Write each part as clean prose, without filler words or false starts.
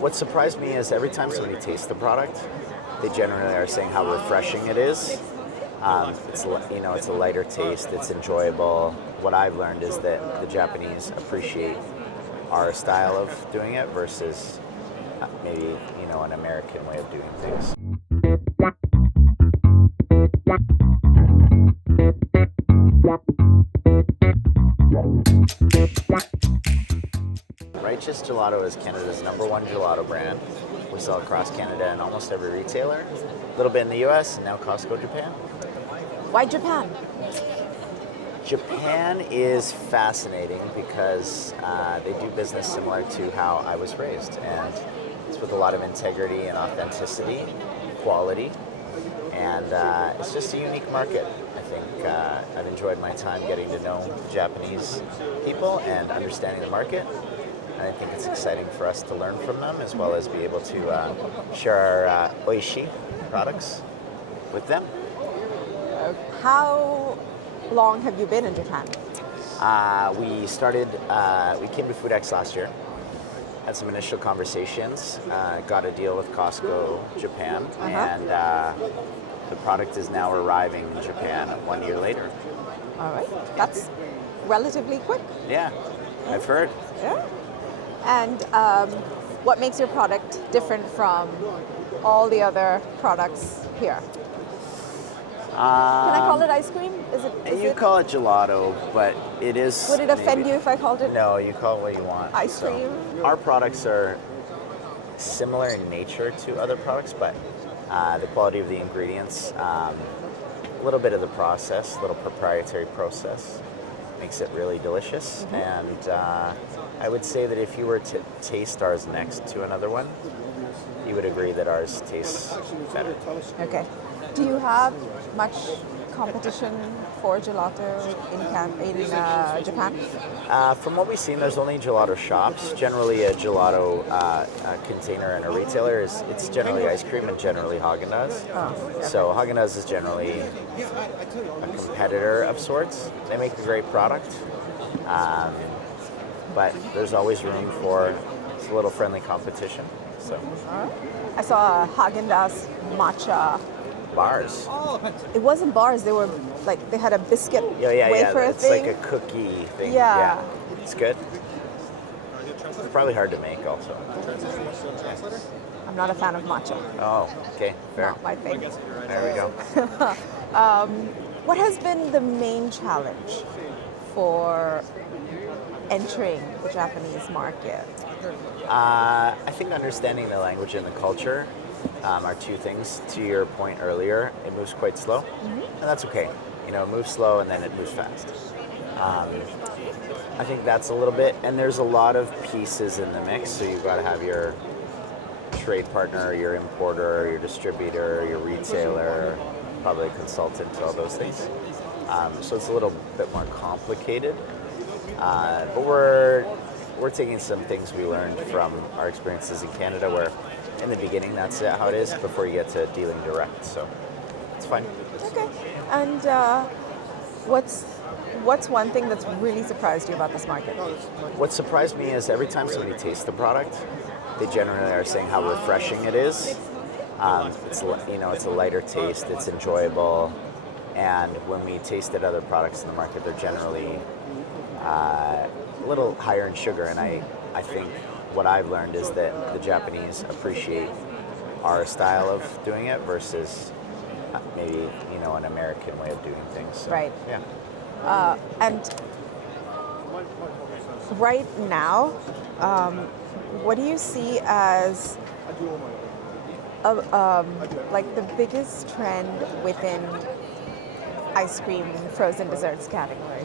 What surprised me is every time somebody tastes the product, they generally are saying how refreshing it is. It's a lighter taste. It's enjoyable. What I've learned is that the Japanese appreciate our style of doing it versus maybe an American way of doing things. Righteous Gelato is Canada's #1 gelato brand. We sell across Canada in almost every retailer, a little bit in the US, and now Costco Japan. Why Japan? Japan is fascinating because they do business similar to how I was raised, and it's with a lot of integrity and authenticity, quality, and it's just a unique market. I think I've enjoyed my time getting to know Japanese people and understanding the market. And I think it's exciting for us to learn from them as well as be able to share our oishi products with them. How long have you been in Japan? We came to Foodex last year, had some initial conversations, got a deal with Costco Japan, and the product is now arriving in Japan 1 year later. All right, that's relatively quick. Yeah, I've heard. Yeah. And what makes your product different from all the other products here? Can I call it ice cream? You call it gelato, but it is... Would it offend you if I called it? No, you call it what you want. Ice cream? Our products are similar in nature to other products, but the quality of the ingredients, a little bit of the process, a little proprietary process, makes it really delicious. And I would say that if you were to taste ours next to another one, you would agree that ours tastes better. Okay. Do you have much competition for gelato in Japan? From what we've seen, there's only gelato shops. Generally, a gelato container in a retailer it's generally ice cream and generally Haagen-Dazs. Oh. So Haagen-Dazs is generally a competitor of sorts. They make a great product, but there's always room for a little friendly competition. So I saw a Haagen-Dazs matcha. Bars. It wasn't bars. They were they had a biscuit wafer It's thing. like a cookie thing. Yeah. It's good. It's probably hard to make also. I'm not a fan of matcha. Oh, okay, fair. Not my thing. There we go. What has been the main challenge for entering the Japanese market? I think understanding the language and the culture are two things. To your point earlier, it moves quite slow, and that's okay. It moves slow and then it moves fast. I think that's a little bit, and there's a lot of pieces in the mix, so you've got to have your trade partner, your importer, your distributor, your retailer, probably a consultant, all those things. So it's a little bit more complicated, but we're taking some things we learned from our experiences in Canada where in the beginning, that's how it is before you get to dealing direct. So it's fine. Okay. And what's one thing that's really surprised you about this market? What surprised me is every time somebody tastes the product, they generally are saying how refreshing it is. It's a lighter taste. It's enjoyable. And when we tasted other products in the market, they're generally a little higher in sugar. And I think what I've learned is that the Japanese appreciate our style of doing it versus maybe an American way of doing things. So, right. Yeah. And right now, what do you see as the biggest trend within ice cream frozen desserts category?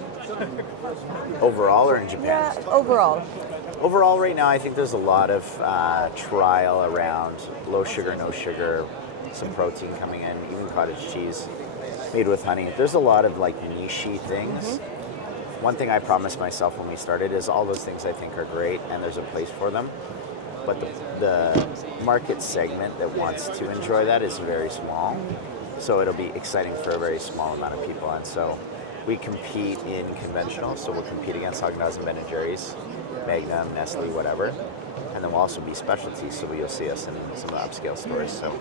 Overall or in Japan? Yeah, overall. Overall, right now, I think there's a lot of trial around low sugar, no sugar, some protein coming in, even cottage cheese made with honey. There's a lot of niche-y things. One thing I promised myself when we started is all those things I think are great and there's a place for them. But the market segment that wants to enjoy that is very small. So it'll be exciting for a very small amount of people. And so we compete in conventional, so we'll compete against Haagen-Dazs and Ben & Jerry's, Magnum, Nestle, whatever. and then we'll also be specialty, so you'll see us in some of the upscale stores. So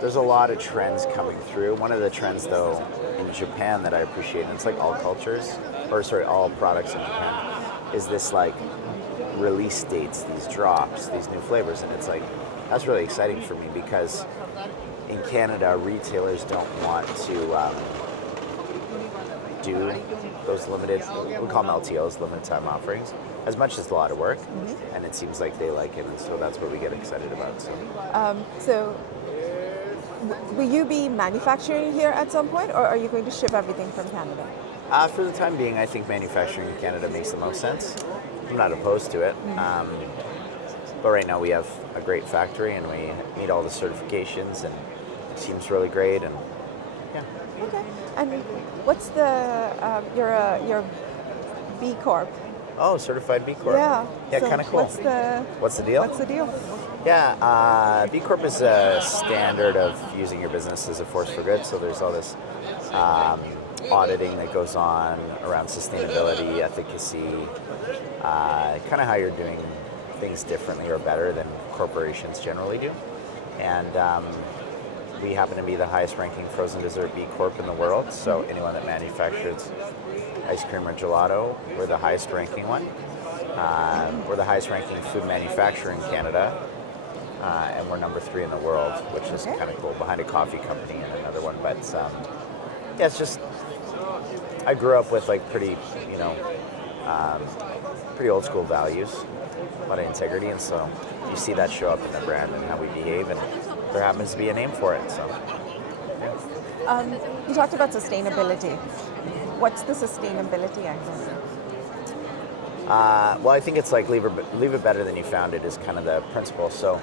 there's a lot of trends coming through. One of the trends, though, in Japan that I appreciate, and it's like all cultures, or sorry, all products in Japan, is this like release dates, these drops, these new flavors, and it's like, that's really exciting for me because in Canada, retailers don't want to do those limited, we call them LTOs, limited time offerings, as much as a lot of work, and it seems like they like it, and so that's what we get excited about. So will you be manufacturing here at some point, or are you going to ship everything from Canada? For the time being, I think manufacturing in Canada makes the most sense. I'm not opposed to it. But right now we have a great factory and we meet all the certifications and it seems really great. And yeah. Okay. And what's the, your B Corp? Oh, certified B Corp. Yeah. Yeah, so kind of cool. What's the deal? What's the deal? Yeah, B Corp is a standard of using your business as a force for good. So there's all this auditing that goes on around sustainability, efficacy, kind of how you're doing things differently or better than corporations generally do. And we happen to be the highest ranking frozen dessert B Corp in the world. So anyone that manufactures ice cream or gelato, we're the highest ranking one. We're the highest ranking food manufacturer in Canada. And we're number 3 in the world, which is kind of cool, behind a coffee company and another one. But yeah, it's just, I grew up with like pretty old school values, a lot of integrity, and so you see that show up in the brand and how we behave, and there happens to be a name for it. So, yeah. You talked about sustainability. What's the sustainability angle? Well, I think it's like leave it better than you found it is kind of the principle. So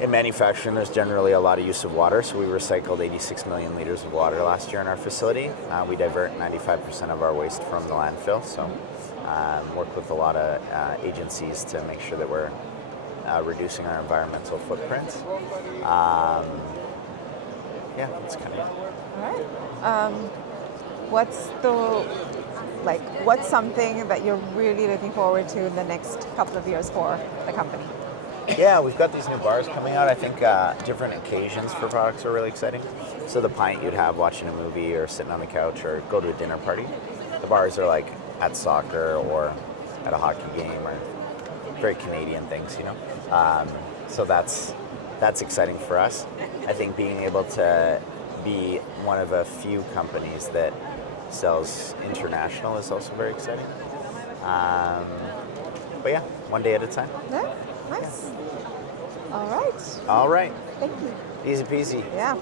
in manufacturing, there's generally a lot of use of water. So we recycled 86 million liters of water last year in our facility. We divert 95% of our waste from the landfill. So work with a lot of agencies to make sure that we're reducing our environmental footprint. Yeah, that's kind of it. All right. What's something that you're really looking forward to in the next couple of years for the company? Yeah, we've got these new bars coming out. I think different occasions for products are really exciting. So the pint you'd have watching a movie or sitting on the couch or go to a dinner party. The bars are like at soccer or at a hockey game or very Canadian things, you know. So that's exciting for us. I think being able to be one of a few companies that sells international is also very exciting. But yeah, one day at a time. Yeah, nice. All right. All right. Thank you. Easy peasy. Yeah.